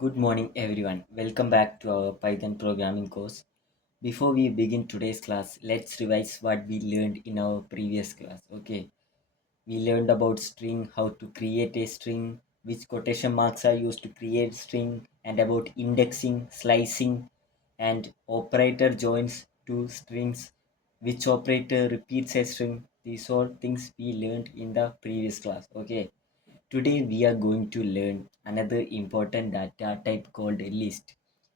Good morning, everyone. Welcome back to our Python programming course. Before we begin today's class, let's revise what we learned in our previous class. Okay, we learned about string, how to create a string, which quotation marks are used to create string, and about indexing, slicing, and operator joins two strings, which operator repeats a string. These are things we learned in the previous class. Okay, today we are going to learn another important data type called a list.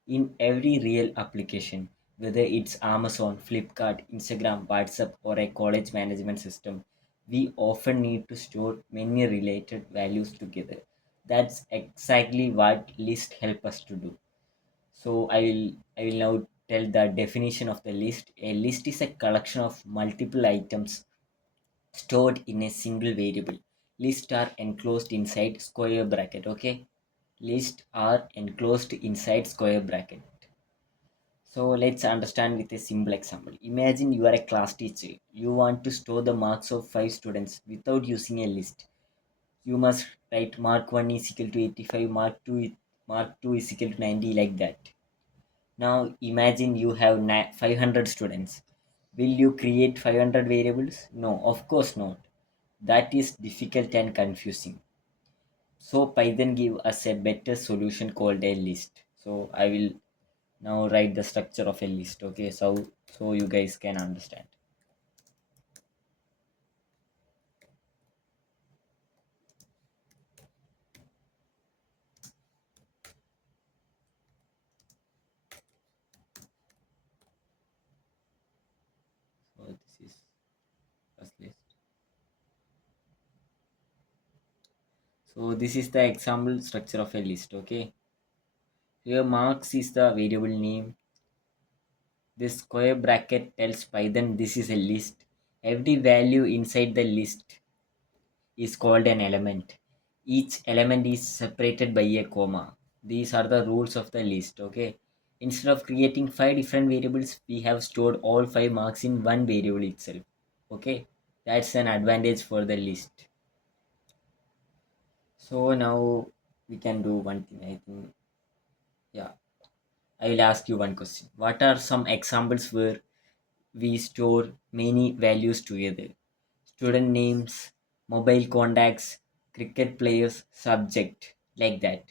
In every real application, whether it's Amazon, Flipkart, Instagram, WhatsApp, or a college management system, we often need to store many related values together. That's exactly what list help us to do. So I will now tell the definition of the list. A list is a collection of multiple items stored in a single variable. List are enclosed inside square bracket. Okay, list are enclosed inside square bracket. So let's understand with a simple example. Imagine you are a class teacher. You want to store the marks of five students without using a list. You must write mark 1 is equal to 85, mark 2 is equal to 90, like that. Now imagine you have 500 students. Will you create 500 variables? No, of course not. That is difficult and confusing. So Python give us a better solution called a list. So I will now write the structure of a list. Okay, so you guys can understand. So this is first list. So this is the example structure of a list. Okay, here marks is the variable name. This square bracket tells Python this is a list. Every value inside the list is called an element. Each element is separated by a comma. These are the rules of the list. Okay. Instead of creating five different variables, we have stored all five marks in one variable itself. Okay. That's an advantage for the list. So now we can do one thing. I think, yeah. I will ask you one question. What are some examples where we store many values together? Student names, mobile contacts, cricket players, subject, like that.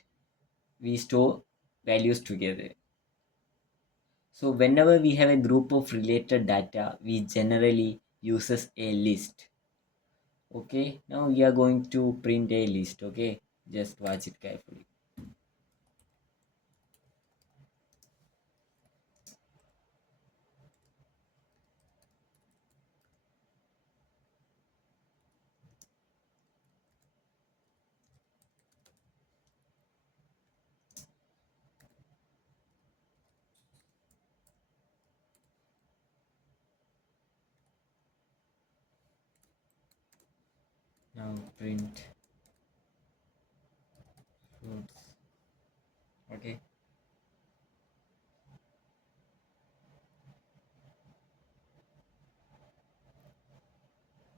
We store values together. So whenever we have a group of related data, we generally uses a list. Okay, now we are going to print a list. Okay, just watch it carefully. Now print fruits. Okay.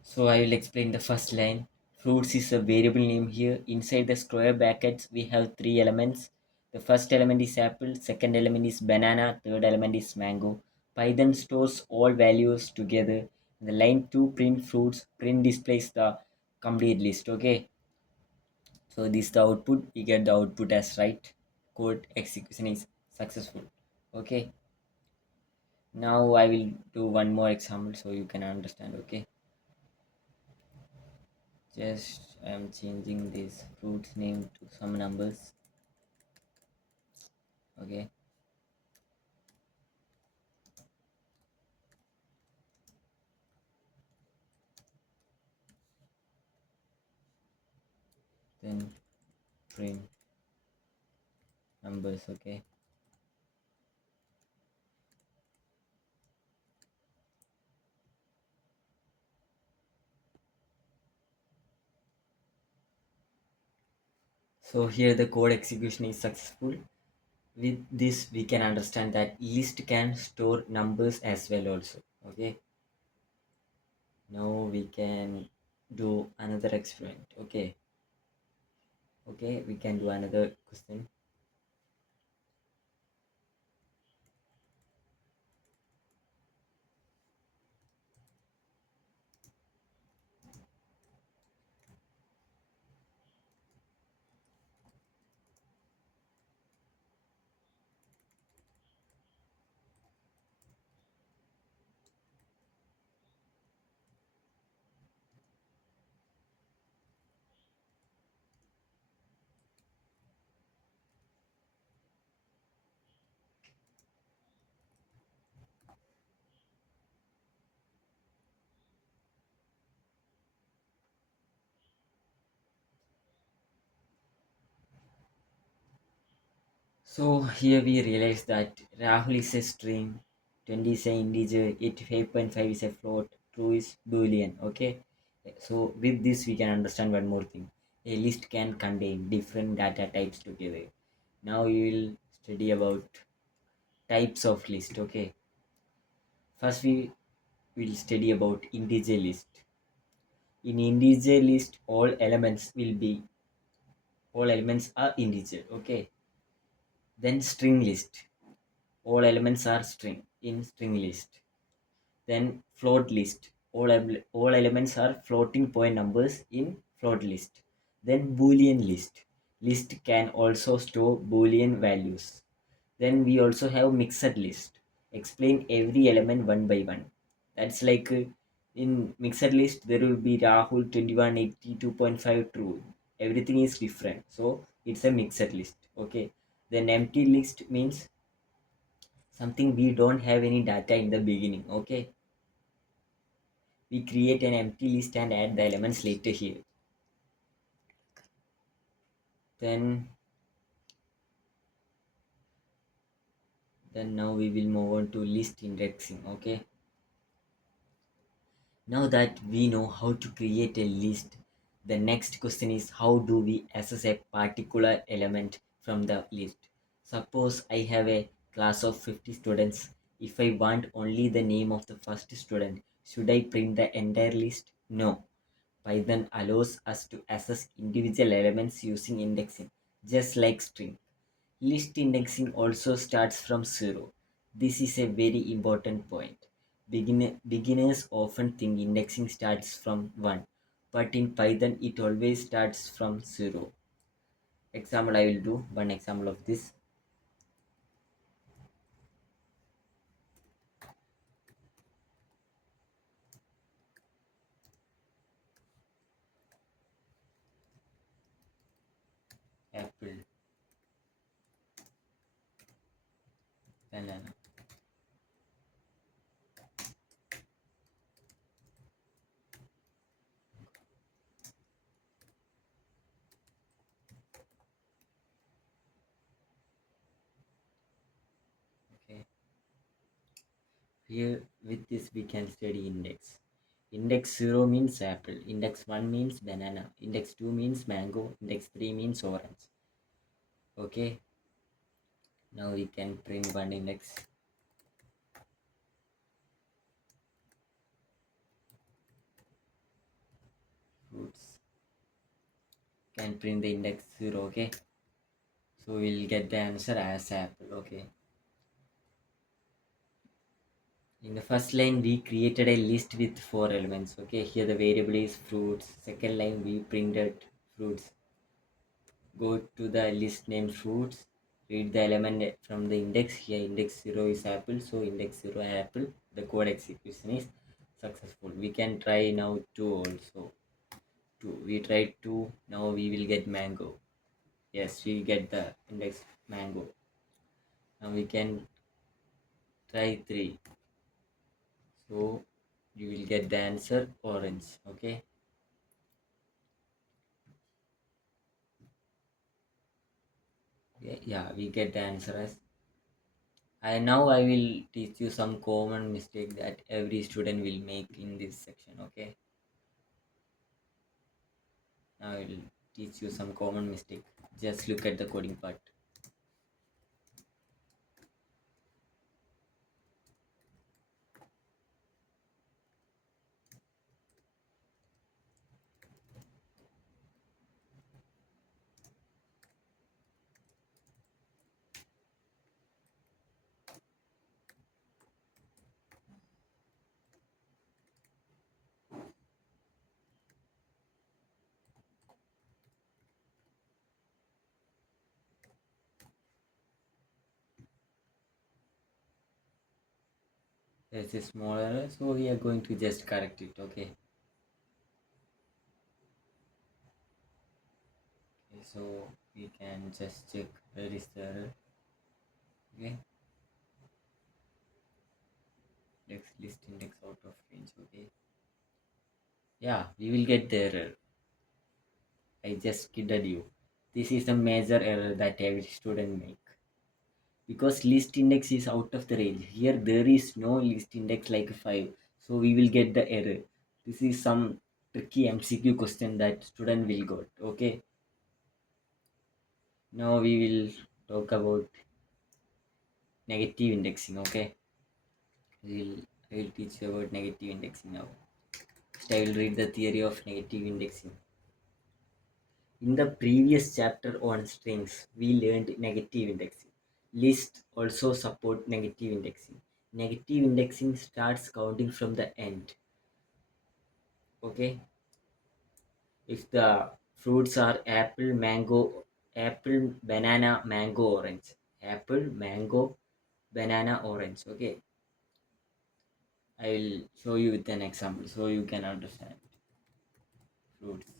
So I will explain the first line. Fruits is a variable name here. Inside the square brackets, we have three elements. The first element is apple, second element is banana, third element is mango. Python stores all values together. In the line 2 print fruits, print displays the complete list. Okay. So this is the output. We get the output as right. Code execution is successful. Okay. Now I will do one more example so you can understand. Okay. Just I am changing this fruit's name to some numbers. Okay. Then print numbers. Okay. So here the code execution is successful. With this we can understand that list can store numbers as well also. Okay. Now we can do another experiment. Okay. Okay, we can do another question. So here we realize that Rahul is a string, 20 is an integer, 85.5 is a float, true is boolean. Okay. So with this we can understand one more thing. A list can contain different data types together. Now we will study about types of list. Okay. First we will study about integer list. In integer list, all elements are integer. Okay. Then string list. All elements are string in string list. Then float list. All elements are floating point numbers in float list. Then boolean list. List can also store boolean values. Then we also have mixed list. Explain every element one by one. That's like in mixed list there will be Rahul 2182.5 true. Everything is different. So it's a mixed list. Okay. Then empty list means something we don't have any data in the beginning. Okay. We create an empty list and add the elements later here. Then then now we will move on to list indexing. Okay, now that we know how to create a list, the next question is how do we access a particular element from the list. Suppose I have a class of 50 students. If I want only the name of the first student, should I print the entire list? No. Python allows us to access individual elements using indexing, just like string. List indexing also starts from zero. This is a very important point. Beginners often think indexing starts from 1, but in Python it always starts from 0. Example, I will do one example of this. Apple, banana. Okay. Here with this we can study index. Index 0 means apple, index 1 means banana, index 2 means mango, index 3 means orange. Okay, now we can print one index fruits, can print the index 0. Okay, so we'll get the answer as apple. Okay, in the first line we created a list with 4 elements. Okay, here the variable is fruits. Second line we printed fruits. Go to the list named fruits, read the element from the index. Here index 0 is apple, so index 0 apple. The code execution is successful. We can try now 2 also. 2, we tried 2, now we will get mango. Yes, we get the index mango. Now we can try 3, so you will get the answer orange. Okay, yeah, yeah, we get the answer as. And now I will teach you some common mistake that every student will make in this section. Okay, now I will teach you some common mistake. Just look at the coding part. There's a small error, so we are going to just correct it. Okay, okay, so we can just check where is the error. Okay, next list index out of range. Okay, yeah, we will get the error. I just kidded you. This is a major error that every student make. because list index is out of the range. Here there is no list index like 5, so we will get the error. This is some tricky MCQ question that student will got. Okay, now we will talk about negative indexing. Okay, we'll, I will teach you about negative indexing now. First, I will read the theory of negative indexing. In the previous chapter on strings, we learned negative indexing. Lists also support negative indexing. Negative indexing starts counting from the end. Okay, if the fruits are apple, banana, mango, orange. Apple, mango, banana, orange. Okay, I will show you with an example so you can understand fruits.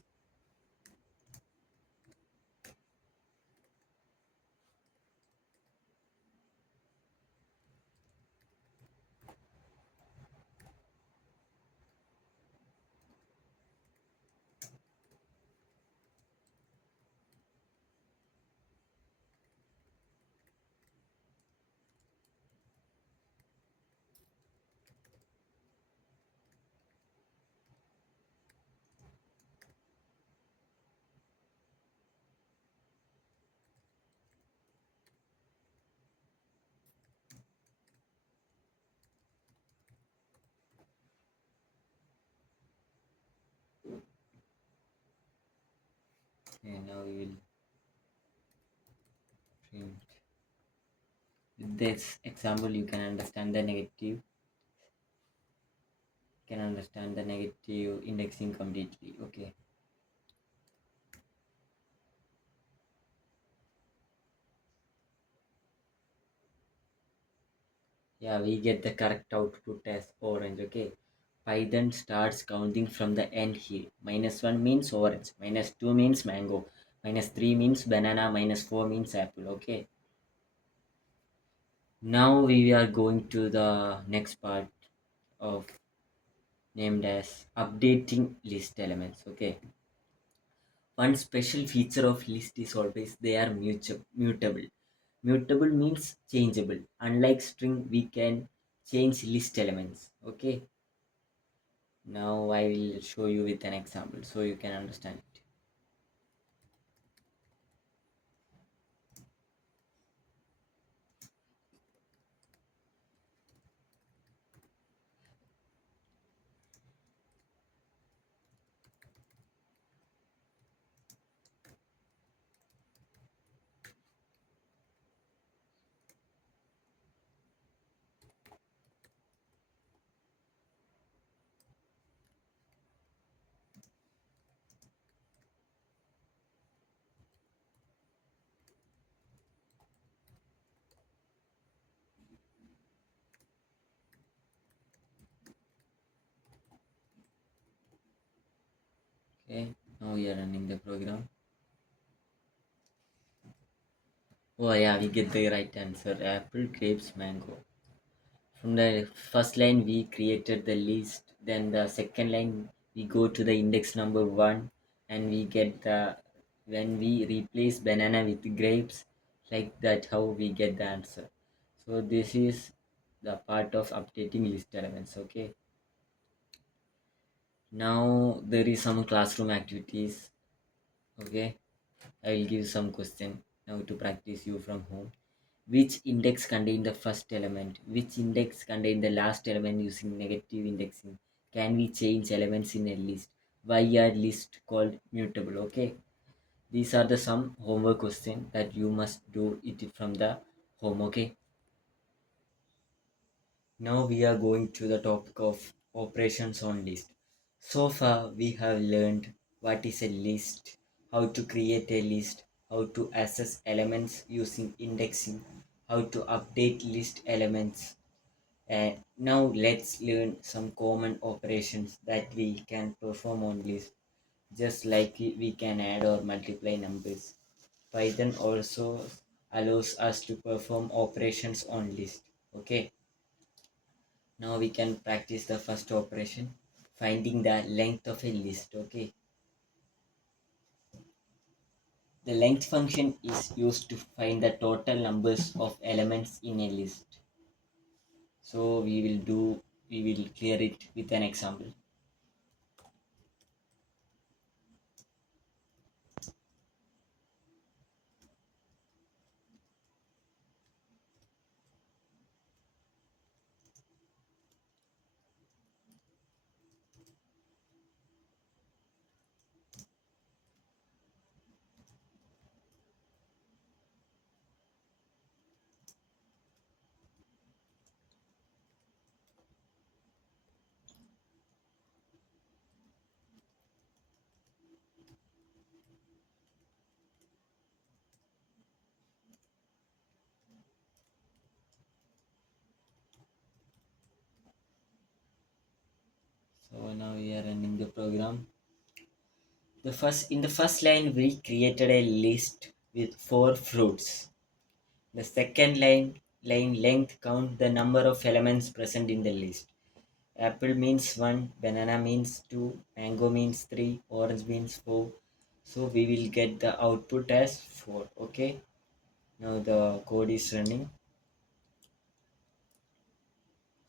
And now we will print. With this example, you can understand the negative indexing completely. Okay, yeah, we get the correct output as orange. Okay, Python starts counting from the end here. -1 means orange, -2 means mango, -3 means banana, -4 means apple. Okay, now we are going to the next part of named as updating list elements. Okay, one special feature of list is always they are mutable. Mutable means changeable. Unlike string, we can change list elements. Okay, now I will show you with an example so you can understand it. Okay, now we are running the program. Oh yeah, we get the right answer. Apple, grapes, mango. From the first line, we created the list. Then the second line, we go to the index number 1 and we get the when we replace banana with grapes, like that, how we get the answer. So, this is the part of updating list elements. Okay, now there is some classroom activities. Okay, I will give some question now to practice you from home. Which index contain the first element? Which index contain the last element using negative indexing? Can we change elements in a list? Why are lists called mutable? Okay, these are the some homework question that you must do it from the home. Okay, now we are going to the topic of operations on list. So far we have learned what is a list, how to create a list, how to access elements using indexing, how to update list elements. And now let's learn some common operations that we can perform on list, just like we can add or multiply numbers. Python also allows us to perform operations on list. Okay, now we can practice the first operation, finding the length of a list. Okay, The length function is used to find the total numbers of elements in a list. So we will clear it with an example. So now we are running the program. In the first line we created a list with four fruits. The second line length count the number of elements present in the list. Apple means 1, banana means 2, mango means 3, orange means 4. So we will get the output as 4. Okay. Now the code is running.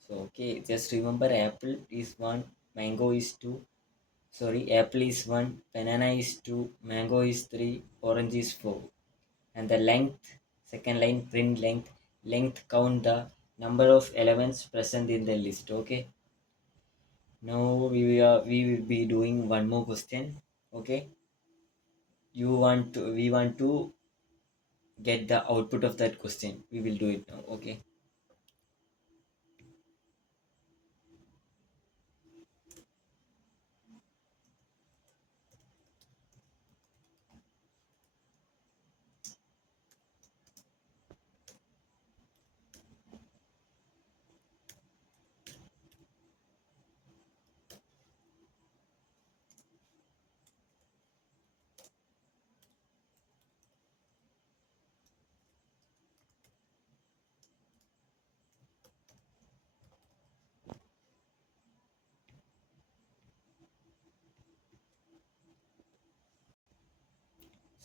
So okay, just remember apple is 1, mango is 2. Sorry, apple is 1, banana is 2, mango is 3, orange is 4. And the length, second line print length count the number of elements present in the list. Okay. Now we will be doing one more question. Okay. We want to get the output of that question. We will do it now. Okay.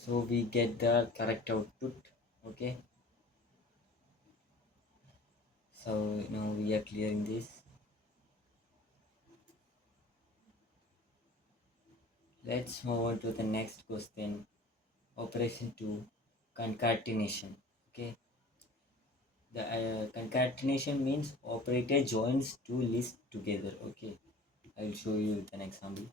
So we get the correct output. Okay. So now we are clearing this. Let's move on to the next question. Operation 2, concatenation. Okay. The concatenation means operator joins two lists together. Okay. I will show you with an example.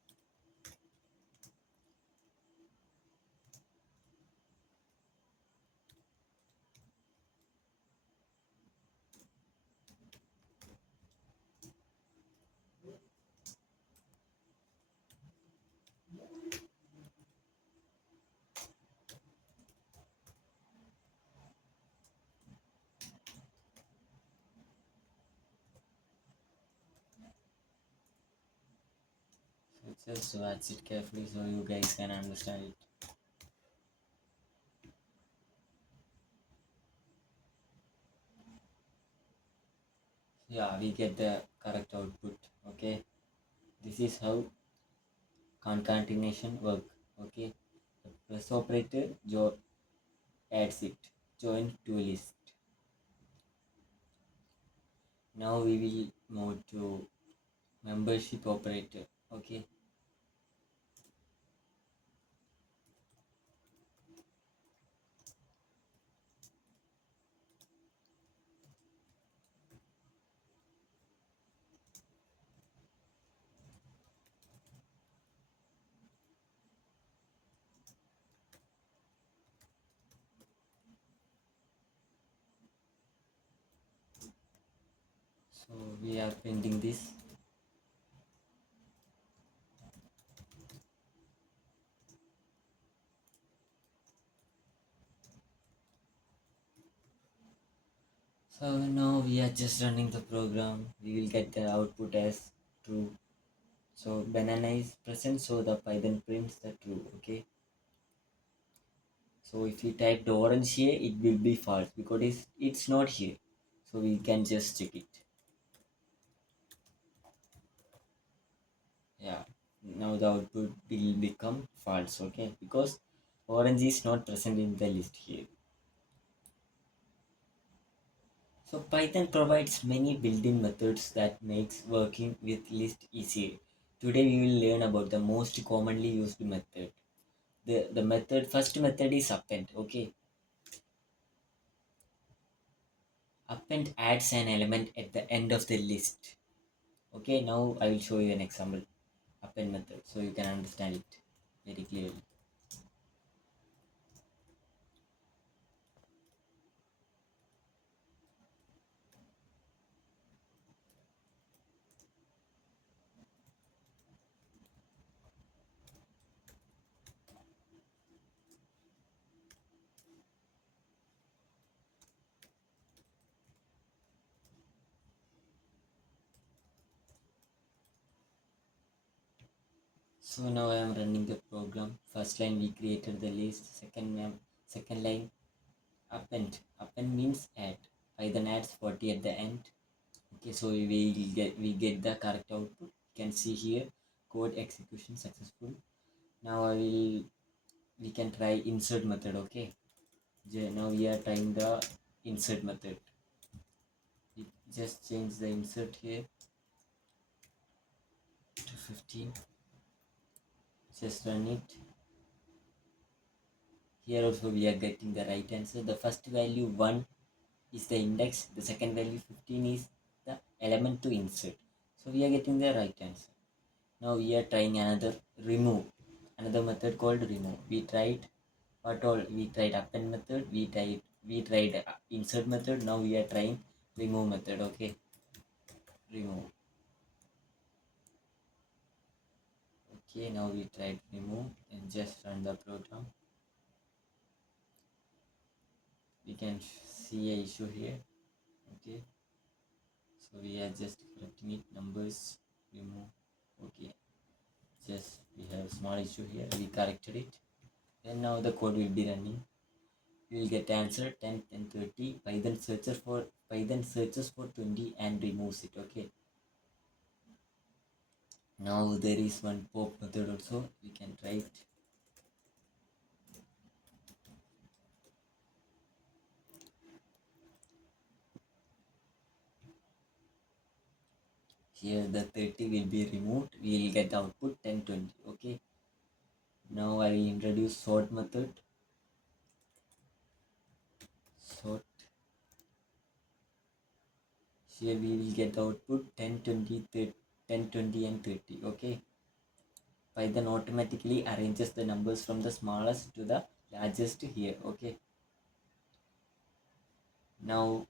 So just watch it carefully so you guys can understand it. Yeah, we get the correct output. Okay. This is how concatenation work. Okay. The press operator adds it. Join to list. Now we will move to membership operator. Okay. So we are printing this. So now we are just running the program. We will get the output as true. So banana is present, so the Python prints the true. Okay. So if we type the orange here, it will be false because it's not here. So we can just check it. Yeah. Now the output will become false. Okay. Because Orange is not present in the list here. So Python provides many built-in methods that makes working with list easier. Today we will learn about the most commonly used method. The method first method is append. Okay, append adds an element at the end of the list. Okay, now I will show you an example append method so you can understand it very clearly. So now I am running the program. First line we created the list. Second line append. Append means add. Python adds 40 at the end. Okay, so we get the correct output. You can see here code execution successful. Now we can try insert method. Okay, now we are trying the insert method. We just change the insert here to 15. Just run it. Here also we are getting the right answer. The first value 1 is the index. The second value 15 is the element to insert. So we are getting the right answer. Now we are trying another method called remove. We tried what all? We tried append method. We tried insert method. Now we are trying remove method. Okay, remove. Okay, now we tried remove and just run the program. We can see a issue here. Okay, so we are just correcting it. Numbers remove. Okay, just we have small issue here. We corrected it. And now the code will be running. You will get answer 10 and 30. Python searches for 20 and removes it. Okay, now there is one pop method also. We can try it. Here the 30 will be removed. We will get output 10 20. Okay, now I will introduce sort method. Sort. Here we will get output 10 20 30, 10 20 and 30. Okay, Python automatically arranges the numbers from the smallest to the largest here. Okay, now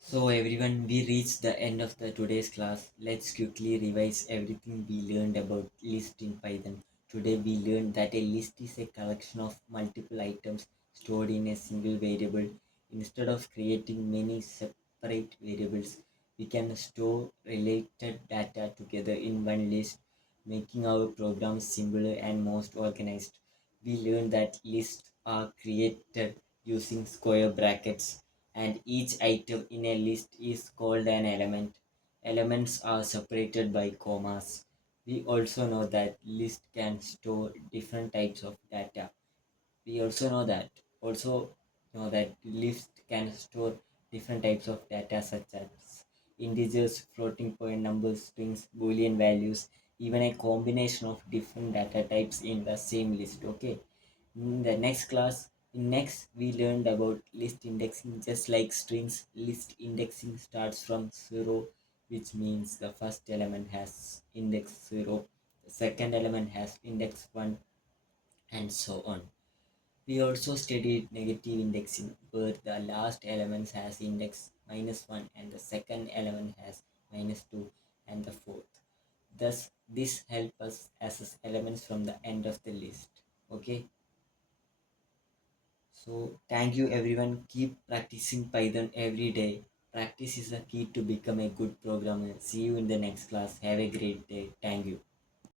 so everyone, we reached the end of the today's class. Let's quickly revise everything we learned about list in Python. Today we learned that a list is a collection of multiple items stored in a single variable. Instead of creating many separate variables, we can store related data together in one list, making our program simpler and most organized. We learned that lists are created using square brackets and each item in a list is called an element. Elements are separated by commas. We also know that list can store different types of data. We also know that list can store different types of data such as integers, floating point numbers, strings, boolean values, even a combination of different data types in the same list. Okay, in the next class, in next we learned about list indexing. Just like strings, list indexing starts from 0, which means the first element has index 0, the second element has index 1, and so on. We also studied negative indexing, where the last element has index -1 and the second element has -2 and the fourth. Thus, this helps us access elements from the end of the list. Okay, so thank you everyone. Keep practicing Python every day. Practice is the key to become a good programmer. See you in the next class. Have a great day. Thank you.